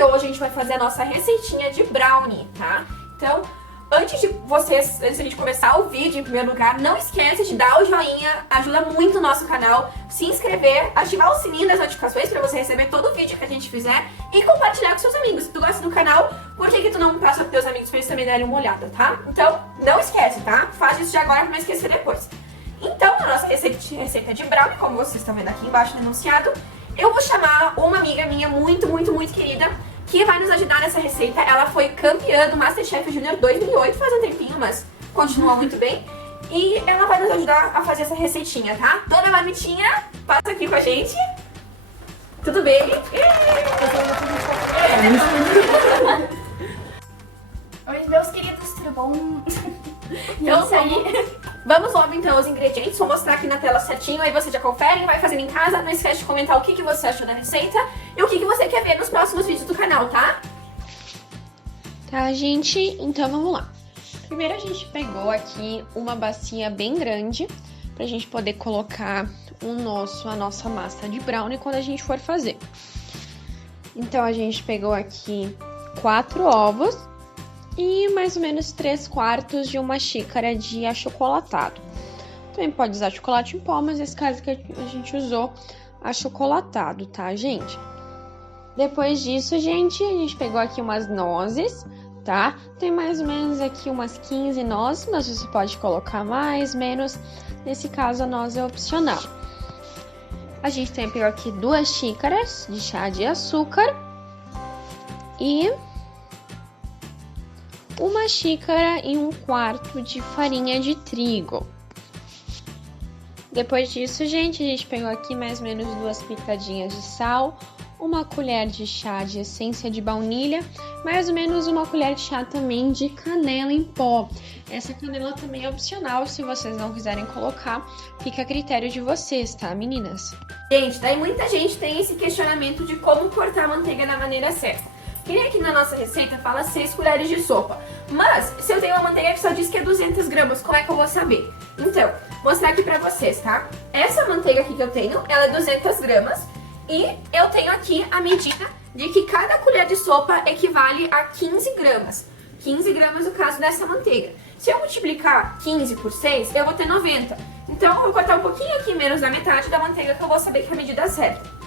de hoje a gente vai fazer a nossa receitinha de brownie, tá? Então, antes de a gente começar o vídeo, em primeiro lugar, não esqueça de dar o joinha, ajuda muito o nosso canal, se inscrever, ativar o sininho das notificações pra você receber todo o vídeo que a gente fizer e compartilhar com seus amigos. Se tu gosta do canal, por que tu não passa pros teus amigos pra eles também darem uma olhada, tá? Então, não esquece, tá? Faz isso de agora pra não esquecer depois. Então, a nossa receita de brownie, como vocês estão vendo aqui embaixo no enunciado, eu vou chamar uma amiga minha muito querida, que vai nos ajudar nessa receita. Ela foi campeã do Masterchef Junior 2008, faz um tempinho, mas continua muito bem. E ela vai nos ajudar a fazer essa receitinha, tá? Dona Marmitinha, passa aqui com a gente. Tudo bem? Oi, meus queridos, tudo bom? Então, isso aí. Vamos logo então aos ingredientes, vou mostrar aqui na tela certinho, aí você já confere, vai fazendo em casa, não esquece de comentar o que você achou da receita e o que você quer ver nos próximos vídeos do canal, tá? Tá, gente? Então vamos lá. Primeiro a gente pegou aqui uma bacia bem grande pra gente poder colocar a nossa massa de brownie quando a gente for fazer. Então a gente pegou aqui 4 ovos e mais ou menos 3/4 de uma xícara de achocolatado. Também pode usar chocolate em pó, mas nesse caso que a gente usou achocolatado, tá, gente? Depois disso, gente, a gente pegou aqui umas nozes, tá? Tem mais ou menos aqui umas 15 nozes, mas você pode colocar mais, menos. Nesse caso, a noz é opcional. A gente também pegou aqui 2 xícaras de chá de açúcar e 1 xícara e 1/4 de farinha de trigo. Depois disso, gente, a gente pegou aqui mais ou menos 2 pitadinhas de sal, 1 colher de chá de essência de baunilha, mais ou menos 1 colher de chá também de canela em pó. Essa canela também é opcional, se vocês não quiserem colocar, fica a critério de vocês, tá, meninas? Gente, daí muita gente tem esse questionamento de como cortar a manteiga da maneira certa. Que nem aqui na nossa receita fala 6 colheres de sopa. Mas, se eu tenho uma manteiga que só diz que é 200 gramas, como é que eu vou saber? Então, vou mostrar aqui pra vocês, tá? Essa manteiga aqui que eu tenho, ela é 200 gramas. E eu tenho aqui a medida de que cada colher de sopa equivale a 15 gramas. 15 gramas no caso dessa manteiga. Se eu multiplicar 15 por 6, eu vou ter 90. Então, eu vou cortar um pouquinho aqui menos da metade da manteiga que eu vou saber que é a medida certa.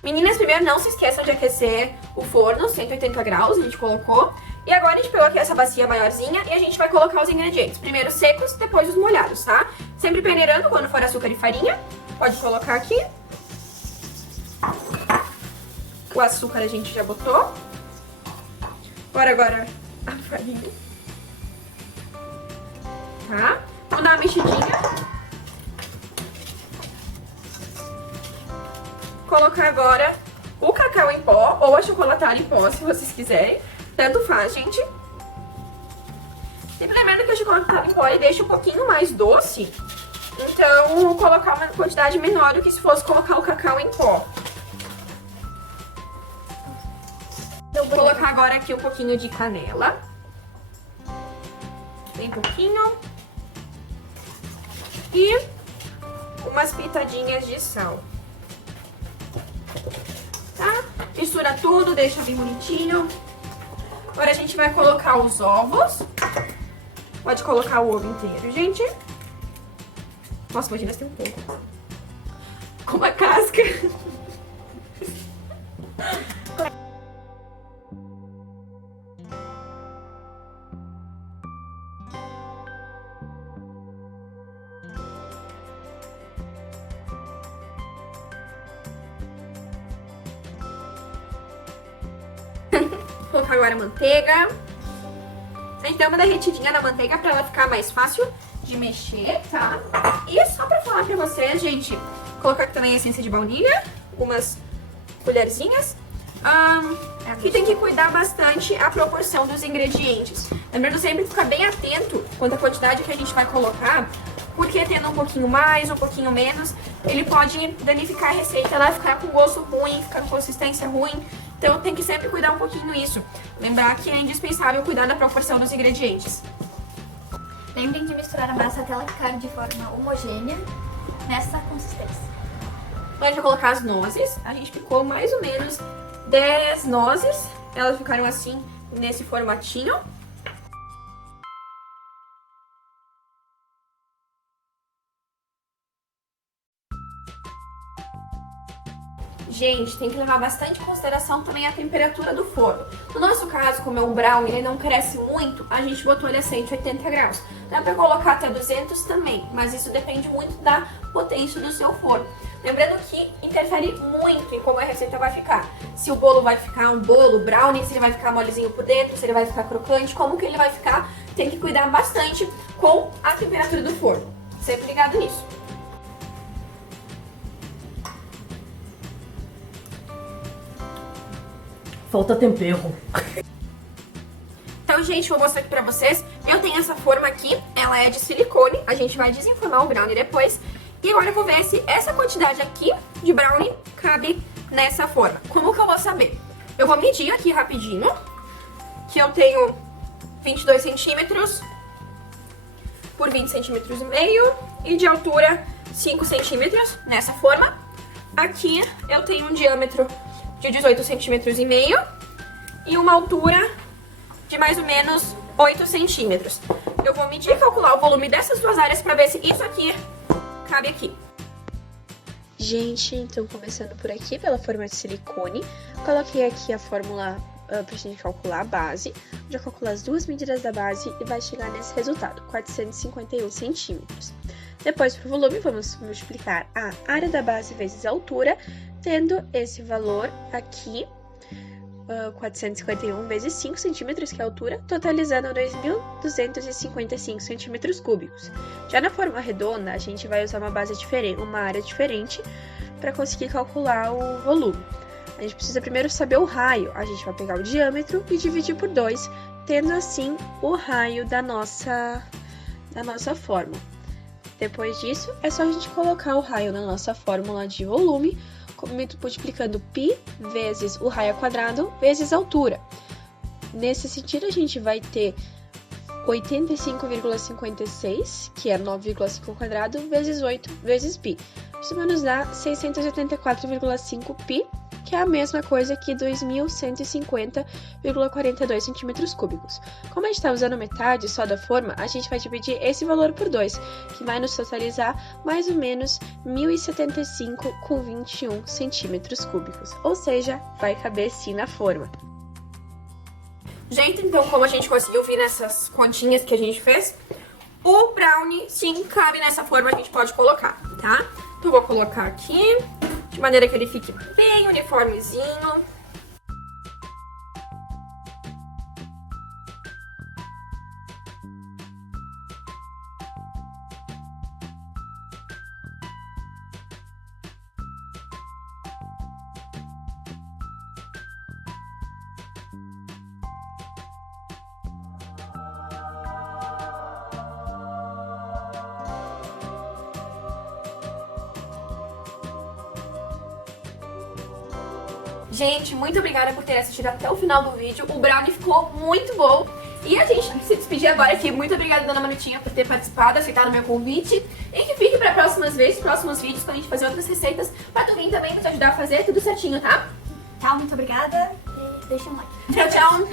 Meninas, primeiro não se esqueçam de aquecer o forno, 180 graus, a gente colocou. E agora a gente pegou aqui essa bacia maiorzinha e a gente vai colocar os ingredientes. Primeiro secos, depois os molhados, tá? Sempre peneirando quando for açúcar e farinha. Pode colocar aqui. O açúcar a gente já botou. Agora a farinha. Tá? Vamos dar uma mexidinha. Colocar agora o cacau em pó ou achocolatado em pó, se vocês quiserem. Tanto faz, gente. Sempre lembrando que o achocolatado em pó ele deixa um pouquinho mais doce. Então, vou colocar uma quantidade menor do que se fosse colocar o cacau em pó. Vou colocar agora aqui um pouquinho de canela. Bem pouquinho. E umas pitadinhas de sal. Tá? Mistura tudo, deixa bem bonitinho. Agora a gente vai colocar os ovos. Pode colocar o ovo inteiro, gente. Nossa, imagina se tem um pouco. Com uma casca. Vou colocar agora a manteiga. A gente dá uma derretidinha na manteiga pra ela ficar mais fácil de mexer, tá? E só pra falar pra vocês, gente, colocar aqui também a essência de baunilha, umas colherzinhas. E tem que cuidar bastante a proporção dos ingredientes. Lembrando sempre ficar bem atento quanto à quantidade que a gente vai colocar, porque tendo um pouquinho mais, um pouquinho menos, ele pode danificar a receita, ela vai ficar com gosto ruim, ficar com consistência ruim. Então tem que sempre cuidar um pouquinho isso. Lembrar que é indispensável cuidar da proporção dos ingredientes. Lembrem de misturar a massa até ela ficar de forma homogênea nessa consistência. Antes de colocar as nozes, a gente picou mais ou menos 10 nozes. Elas ficaram assim, nesse formatinho. Gente, tem que levar bastante em consideração também a temperatura do forno. No nosso caso, como é um brownie, ele não cresce muito, a gente botou ele a 180 graus. Dá pra colocar até 200 também, mas isso depende muito da potência do seu forno. Lembrando que interfere muito em como a receita vai ficar. Se o bolo vai ficar um bolo brownie, se ele vai ficar molezinho por dentro, se ele vai ficar crocante, como que ele vai ficar, tem que cuidar bastante com a temperatura do forno. Sempre ligado nisso. Falta tempero. Então, gente, vou mostrar aqui pra vocês. Eu tenho essa forma aqui, ela é de silicone. A gente vai desenformar o brownie depois. E agora eu vou ver se essa quantidade aqui de brownie cabe nessa forma. Como que eu vou saber? Eu vou medir aqui rapidinho, que eu tenho 22 centímetros por 20 centímetros e meio e de altura 5 centímetros nessa forma. Aqui eu tenho um diâmetro de 18 centímetros e meio e uma altura de mais ou menos 8 centímetros. Eu vou medir e calcular o volume dessas duas áreas para ver se isso aqui cabe aqui. Gente, então começando por aqui, pela forma de silicone, coloquei aqui a fórmula pra gente calcular a base. Já calcular as duas medidas da base e vai chegar nesse resultado, 451 centímetros. Depois, para o volume, vamos multiplicar a área da base vezes a altura, tendo esse valor aqui, 451 vezes 5 centímetros, que é a altura, totalizando 2.255 centímetros cúbicos. Já na forma redonda, a gente vai usar uma base diferente, uma área diferente, para conseguir calcular o volume. A gente precisa primeiro saber o raio. A gente vai pegar o diâmetro e dividir por 2, tendo assim o raio da nossa forma. Depois disso, é só a gente colocar o raio na nossa fórmula de volume, multiplicando π vezes o raio ao quadrado vezes a altura. Nesse sentido, a gente vai ter 85,56, que é 9,5 ao quadrado, vezes 8 vezes π. Isso vai nos dar 684,5 π, que é a mesma coisa que 2.150,42 centímetros cúbicos. Como a gente está usando metade só da forma, a gente vai dividir esse valor por 2, que vai nos totalizar mais ou menos 1.075,21 centímetros cúbicos. Ou seja, vai caber sim na forma. Gente, então como a gente conseguiu ver nessas continhas que a gente fez, o brownie sim cabe nessa forma, a gente pode colocar, tá? Então eu vou colocar aqui, de maneira que ele fique bem uniformezinho. Gente, muito obrigada por ter assistido até o final do vídeo. O brownie ficou muito bom. E a gente se despedir agora aqui. Muito obrigada, Dona Manutinha, por ter participado, aceitado o meu convite. E que fique para próximos vídeos, pra gente fazer outras receitas, pra tu vir também pra te ajudar a fazer tudo certinho, tá? Tchau, muito obrigada e deixa um like. Tchau, tchau.